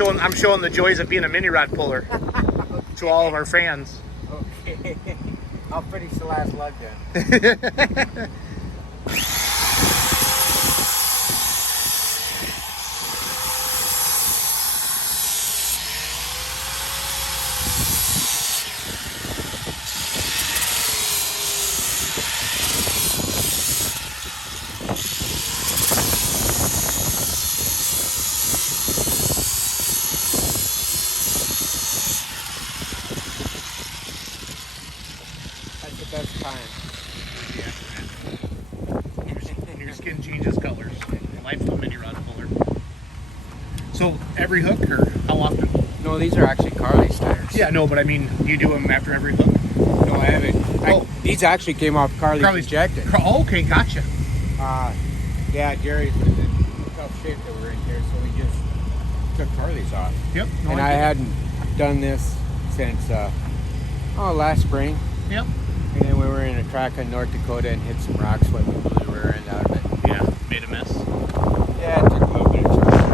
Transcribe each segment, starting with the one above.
I'm showing the joys of being a mini rod puller to all of our fans. Okay. I'll finish the last lug then. That's the best time. Your skin changes colors. Life's a mini rod puller. So every hook, or how often? No, these are actually Carly's tires. Yeah, no, but I mean, do you do them after every hook? No, I haven't. These actually came off Carly's injected. Oh, okay, gotcha. Yeah, Jerry's was in tough shape that we're in here, so we just took Carly's off. Yep. No, And I hadn't done this since last spring. Yep. And then we were in a track in North Dakota and hit some rocks when we blew the rear end out of it. Yeah, made a mess. Yeah, it took a little bit of time.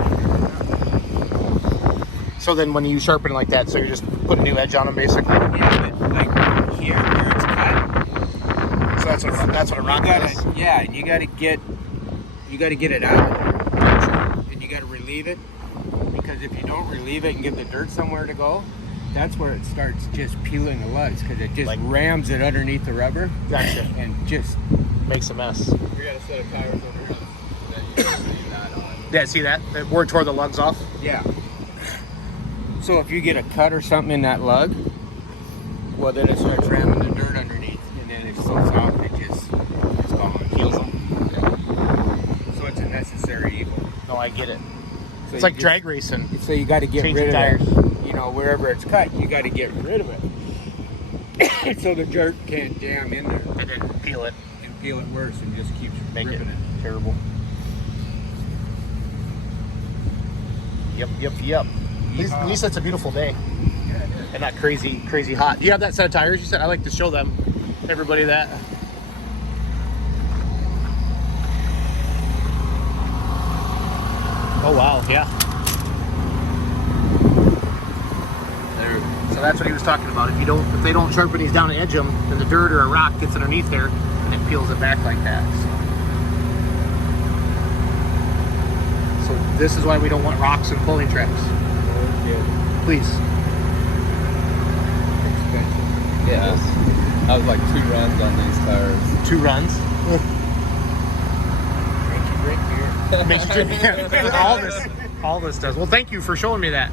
So then when you sharpen like that, so you just put a new edge on them basically? Yeah, but like here where it's cut. So that's what a rock is? Yeah, and you gotta get it out. And you gotta relieve it. Because if you don't relieve it and get the dirt somewhere to go, that's where it starts just peeling the lugs, because it just rams it underneath the rubber. Gotcha. And just makes a mess. You got a set of tires over here. Then you can see that on. Yeah, see that? Where it tore the lugs off? Yeah. So if you get a cut or something in that lug, well then it starts ramming the dirt underneath, and then it slows off and it's gone. Heals them. Yeah. So it's a necessary evil. No, I get it. So It's like drag racing. So you got to get Changing rid of tires. it. You know, wherever it's cut, you got to get rid of it. So the dirt can't jam in there And then peel it. and peel it worse and just keeps ripping it. Terrible. Yep. At least it's a beautiful day. And not crazy hot. Do you have that set of tires you said? I like to show them, everybody that. Oh wow, yeah. So that's what he was talking about. If they don't sharpen these down and edge them, then the dirt or a rock gets underneath there and it peels it back like that. So this is why we don't want rocks and pulling tracks. Please. Expensive. Yeah. That was like 2 runs on these tires. 2 runs. Makes you drink beer. Makes you drink. All this does. Well, thank you for showing me that.